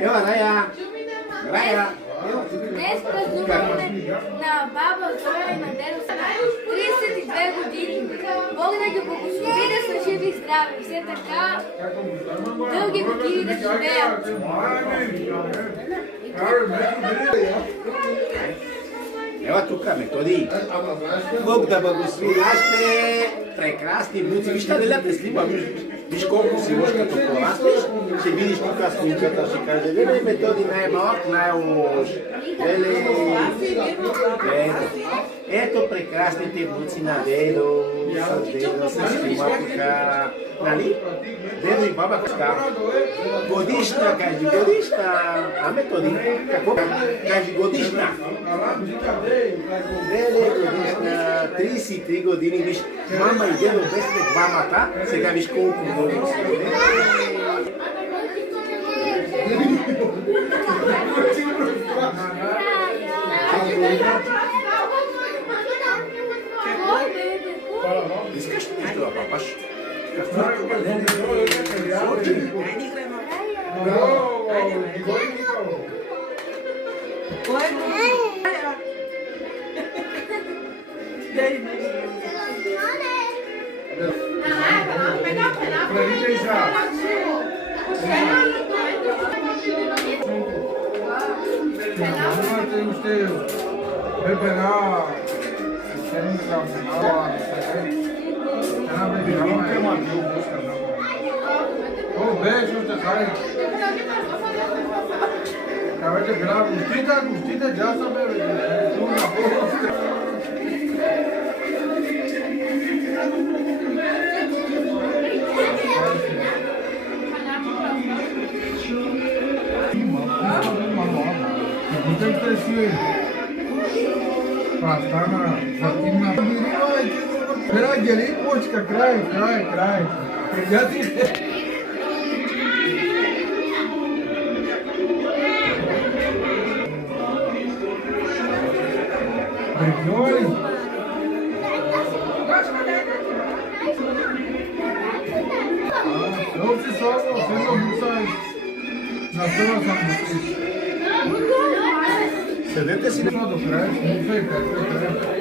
Evo, Raja, evo. Днес празнуваме на баба Зоја и на дедо Саша 32 години. Бог да ги благослови да са живи и здрави. Все така, дълги години да живеят. Ева тука, Методи. Бог да благослови нашите прекрасни внуци. Виж тази лята слима, виж колко си лош като порастеш. Ще видиш тука снимката, ще каже, леле, Методи най-малък, най-лош. Ето прекрасните внуци на дедо. С дедо се снима тука. Нали? Дедо и баба тука. Годишна, кажи, годишна. А Методи, какво? Кажи, годишна. Леле, годишна. 33 години, виж, мама и дедо без след двамата. Сега виж колко години са. Искаш ли нещо да папаш? Gustita já sabe Era geli počka, kraj. Ja ti Brigoli. Ovdje samo, sve musaj na prva sam musaj. Sedete si do kraja, sve.